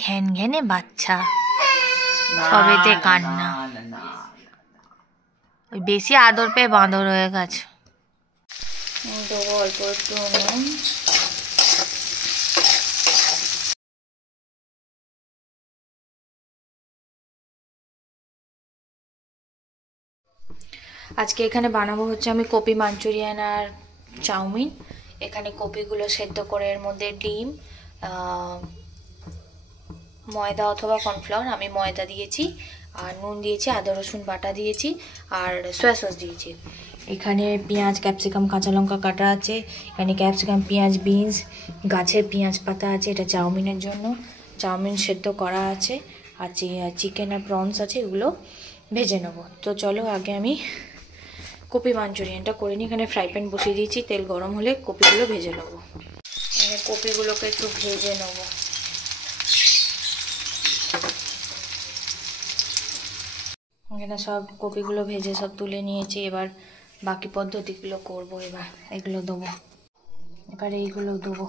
ঘ্যান ঘ্যানে বাচ্চা, সবেতে কান্না। ওই বেশি আদর পেয়ে বাঁদর হয়ে গেছে। দেবো অল্প একটু নুন। আজকে এখানে বানাবো হচ্ছে আমি কপি মাঞ্চুরিয়ান আর চাউমিন। এখানে কপিগুলো সেদ্ধ করে এর মধ্যে ডিম, ময়দা অথবা কর্নফ্লাওয়ার, আমি ময়দা দিয়েছি, আর নুন দিয়েছি, আদা রসুন বাটা দিয়েছি, আর সয়া সস দিয়েছি। এখানে পেঁয়াজ, ক্যাপসিকাম, কাঁচা লঙ্কা কাটা আছে। এখানে ক্যাপসিকাম, পেঁয়াজ, বিনস, গাছের পেঁয়াজ পাতা আছে, এটা চাউমিনের জন্য। চাউমিন সেদ্ধ করা আছে, আর চিকেন আর প্রনস আছে, এগুলো ভেজে নেবো। তো চলো আগে আমি কপি মাঞ্চুরিয়ানটা করে নিই। এখানে ফ্রাই প্যান বসিয়ে দিয়েছি, তেল গরম হলে কপিগুলো ভেজে নেবো। এখানে কপিগুলোকে একটু ভেজে নেবো। এখানে সব কপিগুলো ভেজে সব তুলে নিয়েছি। এবার বাকি পদ্ধতিগুলো করব। এবার এগুলো দেবো, এবার এইগুলো দেবো।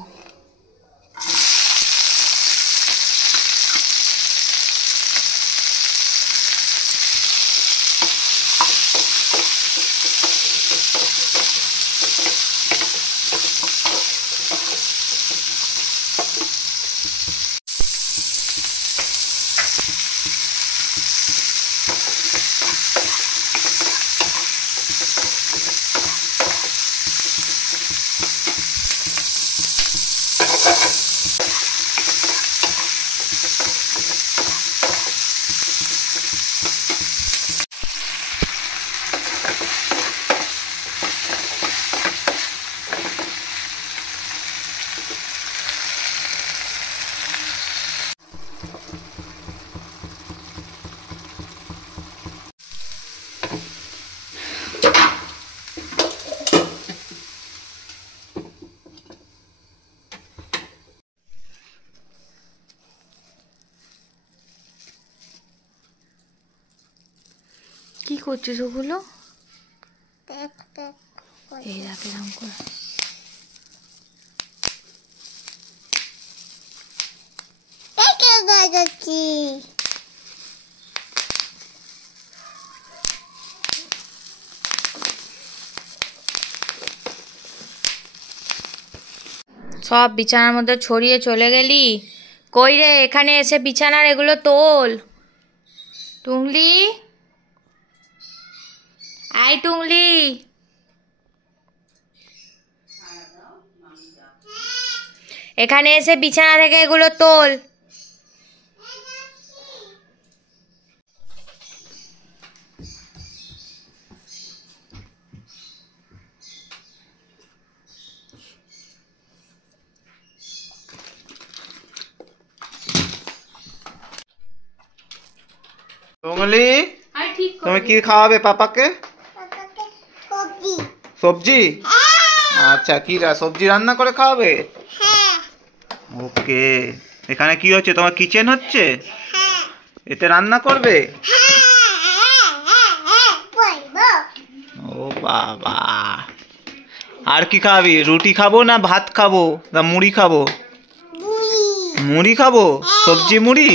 কি করছিস ওগুলো? এই রাখে রাম করে। সব বিছানার মধ্যে ছড়িয়ে চলে গেলি কই রে? এখানে এসে বিছানার এগুলো তোল। টুংলি, আই টুংলি, এখানে এসে বিছানা থেকে এগুলো তোল। টুংলি, তুমি কি খাওয়াবে পাপাকে? সবজি। আচ্ছা, কি সবজি রান্না করে খাওয়াবে? ওকে। এখানে কি হচ্ছে? তোমার কিচেন হচ্ছে? এতে রান্না করবে? ও বাবা। আর কি খাবি? রুটি খাবো না ভাত খাবো না মুড়ি খাবো? মুড়ি খাবো। সবজি মুড়ি।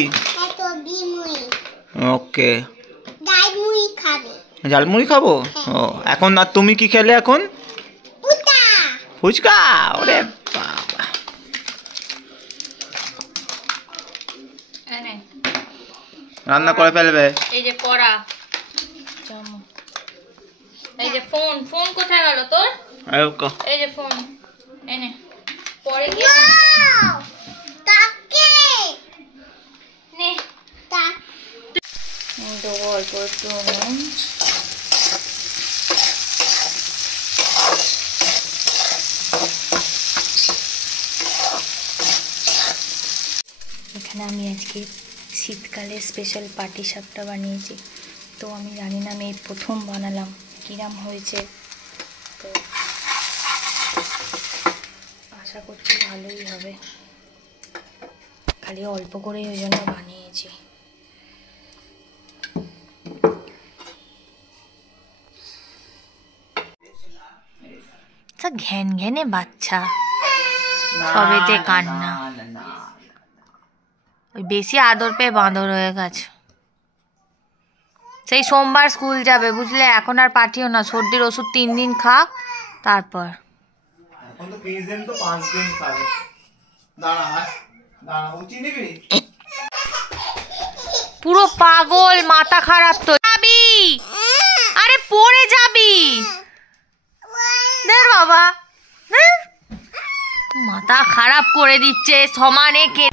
ওকে। ঝালমুড়ি খাবো। ও, এখন আর তুমি কি খেলে এখন? ফুচকা। ওরে বাবা। রান্না করে ফেলবে। এই যে কড়া, এই যে ফোন। ফোন কোথায় গেল তোর? এই যে ফোন এনে পরে গিয়ে নে দেবো অল্প একটু নুন। এখানে আমি আজকে শীতকালে স্পেশাল পাটি সাপটা বানিয়েছি। তো আমি জানি না, আমি এই প্রথম বানালাম, কিরাম হয়েছে। তো আশা করছি ভালোই হবে। খালি অল্প করে ওই জন্য বানিয়েছি। ঘ্যান ঘ্যানে বাচ্চা, সবেতে কান্না। ওই বেশি আদর পেয়ে বাঁদর হয়ে গেছে। সেই সোমবার স্কুল যাবে বুঝলে, এখন আর পাঠিও না, সর্দির ওষুধ 3 দিন খা তারপর। এখন তো 20 দিন তো 5 দিন খাবে। দাঁড়া দাঁড়া, উঠি নিবি? পুরো পাগল, মাথা খারাপ তো। যাবি? আরে পড়ে যাবি। দে বাবা, মাথা খারাপ করে দিচ্ছে সমানে কে।